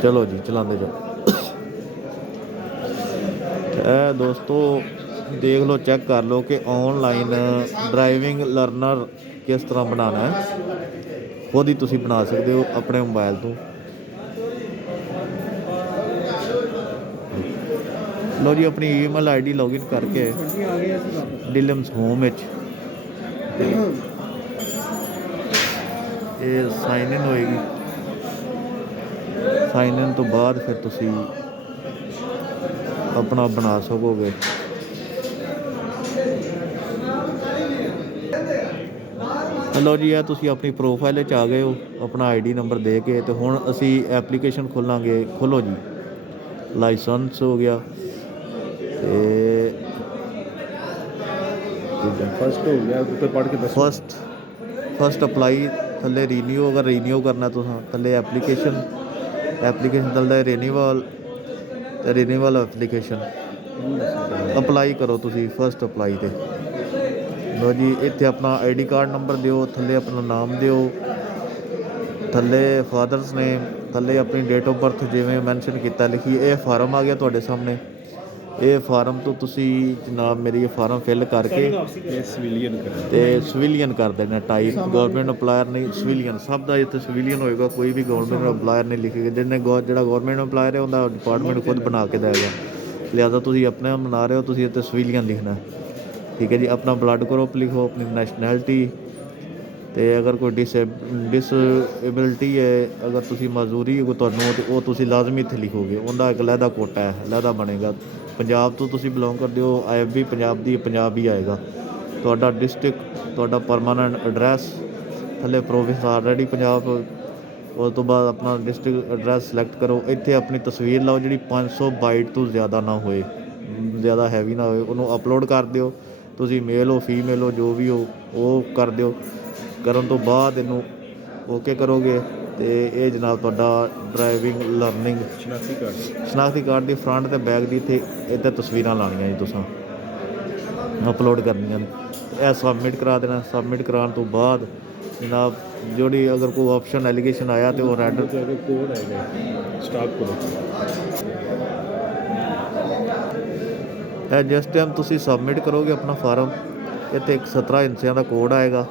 चलो जी चलाते जाओ। दोस्तों देख लो, चेक कर लो कि ऑनलाइन ड्राइविंग लर्नर किस तरह बनाना है। खुद ही तुसी बना सकते हो अपने मोबाइल तो। लो जी, अपनी ईमेल आईडी लॉगिन करके डिलम्स होम ये साइन इन होएगी। साइन इन तो बाद फिर तुसी अपना बना सकोगे। लो जी, है तुसी अपनी प्रोफाइल आ गए हो अपना आईडी नंबर दे के। तो हुण असी एप्लीकेशन खोलांगे। खोलो जी, लाइसेंस हो गया फर्स्ट हो गया, पढ़ के दसो। फर्स्ट अप्लाई थले रीन्यू, अगर रीन्यू करना तो थले एप्लीकेशन थले रीन्यूअल एप्लीकेशन अप्लाई करो तुसी फर्स्ट अप्लाई ते। लो जी, इत्थे अपना आईडी कार्ड नंबर दिओ, थले अपना नाम दिओ, थले फादर्स नेम, थले अपनी डेट ऑफ बर्थ जिवें मैंशन किया लिखी। ये फार्म आ गया तुहाडे सामने। ये फार्म तो तुसी जनाब मेरी ये फार्म फिल करके सिविलियन कर देना टाइप। गौरमेंट एम्पलायर नहीं, सिविलियन सब का इतने सिविलियन होएगा। कोई भी गौरमेंट एम्पलायर नहीं लिखेगा। जिन्हें जो गौरमेंट एम्पलायर है उनका डिपार्टमेंट खुद बना के देगा। लिहाजा तुसी अपने बना रहे हो, तुसी इतने सिविलियन लिखना है। ठीक है जी। अपना ब्लड ग्रुप लिखो, अपनी नैशनैलिटी, तो अगर कोई डिसेबिलिटी है, अगर तुसी मजदूरी हो तो वो तुसी लाजमी इत्थे लिखोगे। उनका एक लहदा कोटा है, लहदा बनेगा। पंजाब तो तुसी बिलोंग करते हो, IFB पंजाब दी पंजाब ही आएगा। तुहाडा डिस्ट्रिक्ट, तुहाडा परमानेंट एड्रैस, थले प्रोविंस ऑलरेडी पंजाब। उस तो बाद अपना डिस्ट्रिक्ट एड्रैस सिलेक्ट करो। इत्थे अपनी तस्वीर लाओ जी 500 बाइट तो ज़्यादा ना होए, ज़्यादा हैवी ना होए। उन्होंने अपलोड कर दिओ। तुसी मेल हो फीमेल हो जो भी हो वो कर दिओ। करन तो बाद इनू ओके करोगे तो ये जनाब तुहाडा ड्राइविंग लर्निंग शनाख्ती कार्ड की फ्रंट ते बैक की इत्थे तस्वीरां लानियां जी तुसां अपलोड करनियां। यह सबमिट करा देना। सबमिट कराने तो बाद जनाब जोड़ी अगर कोई ऑप्शन एलीगेशन आया तो वो रैड कोड आएगा स्टॉप करो। जिस टाइम तुसी सबमिट करोगे अपना फार्म, इत्थे एक 17 हिस्सियां का कोड आएगा।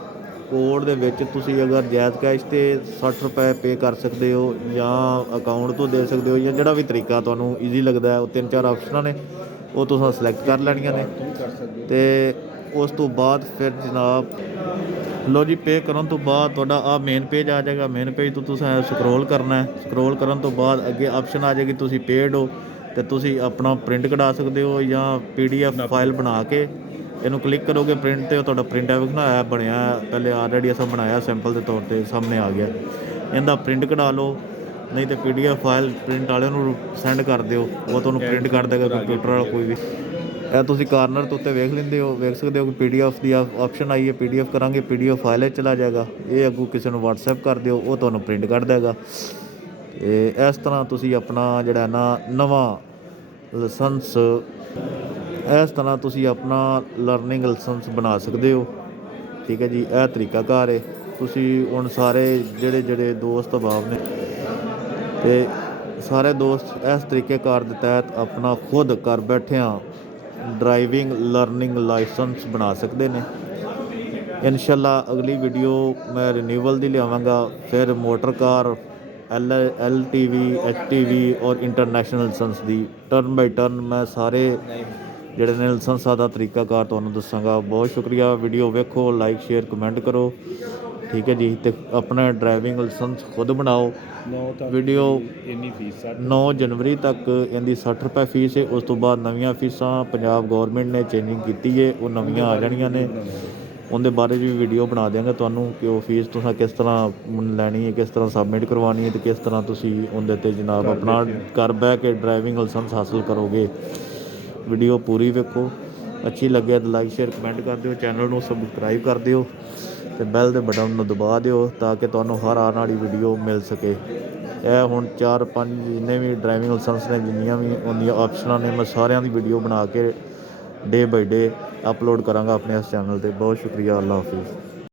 कोड दे विच तुसी अगर जायज़ कैश ते 60 रुपए पे कर सकते हो, या अकाउंट तो दे सकते हो, या जिहड़ा भी तरीका तुहानूं ईजी लगदा है। वो 3-4 ऑप्शनां ने, वो तुसां सिलेक्ट कर लैणियां ने। ते उस तो बाद फिर जनाब लो जी, पे करन तो बाद तुहाडा आ मेन पेज आ जाएगा। मेन पेज तो तुसें स्क्रोल करना है। स्क्रोल करन तो बाद अगे ऑप्शन आ जाएगी, तुसी पेड हो तो तुसी अपना प्रिंट कढा सकते हो, या PDF फाइल बना के इनू क्लिक करोगे प्रिंट तो तुहाडा प्रिंट ना ऐप बनया पहले ऑलरेडी असां बनाया सैंपल के तौर पर सामने आ गया। इनका प्रिंट कढा लो, नहीं तो PDF फाइल प्रिंट वाले नूं सेंड कर दिओ, वो तुहानूं प्रिंट कर देगा कंप्यूटर वाला कोई भी। ਇਹ ਤੁਸੀਂ ਕਾਰਨਰ ਤੋਂ ਉੱਤੇ ਵੇਖ ਲੈਂਦੇ ਹੋ, ਵੇਖ ਸਕਦੇ ਹੋ ਕਿ PDF ਦੀ ਆਪਸ਼ਨ ਆਈ ਹੈ। PDF ਕਰਾਂਗੇ, PDF ਫਾਈਲ 'ਚ ਚਲਾ ਜਾਏਗਾ। ਇਹ ਅੱਗੋਂ ਕਿਸੇ ਨੂੰ WhatsApp ਕਰ ਦਿਓ, ਉਹ ਤੁਹਾਨੂੰ ਪ੍ਰਿੰਟ ਕੱਢ ਦੇਗਾ। ਅਤੇ ਇਸ ਤਰ੍ਹਾਂ ਤੁਸੀਂ ਆਪਣਾ ਜਿਹੜਾ ਨਾ ਨਵਾਂ ਲਾਇਸੈਂਸ, ਇਸ ਤਰ੍ਹਾਂ ਤੁਸੀਂ ਆਪਣਾ ਲਰਨਿੰਗ ਲਾਇਸੈਂਸ ਬਣਾ ਸਕਦੇ ਹੋ। ਠੀਕ ਹੈ ਜੀ, ਇਹ ਤਰੀਕਾਕਾਰ ਹੈ। ਤੁਸੀਂ ਹੁਣ ਸਾਰੇ ਜਿਹੜੇ ਦੋਸਤ ਅਹਿਬਾਬ ਨੇ ਅਤੇ ਸਾਰੇ ਦੋਸਤ ਇਸ ਤਰੀਕੇਕਾਰ ਦੇ ਤਹਿਤ ਆਪਣਾ ਖੁਦ ਘਰ ਬੈਠਿਆਂ ड्राइविंग लर्निंग लाइसेंस बना सकते हैं। इंशाअल्लाह अगली वीडियो मैं रिन्यूअल की लियावांगा, फिर मोटर कार, LTV, HTV और इंटरनेशनल लाइसेंस की टर्न बाई टर्न मैं सारे जिहड़े ने लाइसेंसां दा तरीकाकार तुहानूं दस्सांगा। बहुत शुक्रिया। वीडियो वेखो, लाइक शेयर कमेंट करो। ठीक है जी। तो अपना ड्राइविंग लाइसेंस खुद बनाओ। वीडियो 9 जनवरी तक इनकी 60 रुपए फीस है। उस तो बाद नवीं फीसां पंजाब गौरमेंट ने चेंजिंग की है, वो नवीं आ जानियां ने। उनके बारे भी वीडियो बना देंगे तुहानूं कि वो फीस तुसां किस तरह लैनी है, किस तरह सबमिट करवानी है, तो किस तरह तुसीं उहदे ते जनाब अपना घर बह के ड्राइविंग लाइसेंस हासिल करोगे। वीडियो पूरी वेखो, अच्छी लगे तो लाइक शेयर कमेंट कर दिओ, चैनल नूं सबसक्राइब कर दिओ ਤੇ ਬੈਲ ਦੇ ਬਟਨ ਨੂੰ ਦਬਾ ਦਿਓ ਤਾਂ ਕਿ ਤੁਹਾਨੂੰ ਹਰ ਆਉਣ ਵਾਲੀ ਵੀਡੀਓ ਮਿਲ ਸਕੇ। ਇਹ ਹੁਣ 4-5 ਜਿੰਨੇ ਵੀ ਡਰਾਈਵਿੰਗ ਲਾਇਸੈਂਸ ਨੇ, ਜਿੰਨੀਆਂ ਵੀ ਉਹਦੀਆਂ ਆਪਸ਼ਨਾਂ ਨੇ, ਮੈਂ ਸਾਰਿਆਂ ਦੀ ਵੀਡੀਓ ਬਣਾ ਕੇ ਡੇ ਬਾਈ ਡੇ ਅਪਲੋਡ ਕਰਾਂਗਾ ਆਪਣੇ ਇਸ ਚੈਨਲ 'ਤੇ। ਬਹੁਤ ਸ਼ੁਕਰੀਆ। ਅੱਲਾ ਹਾਫਿਜ਼।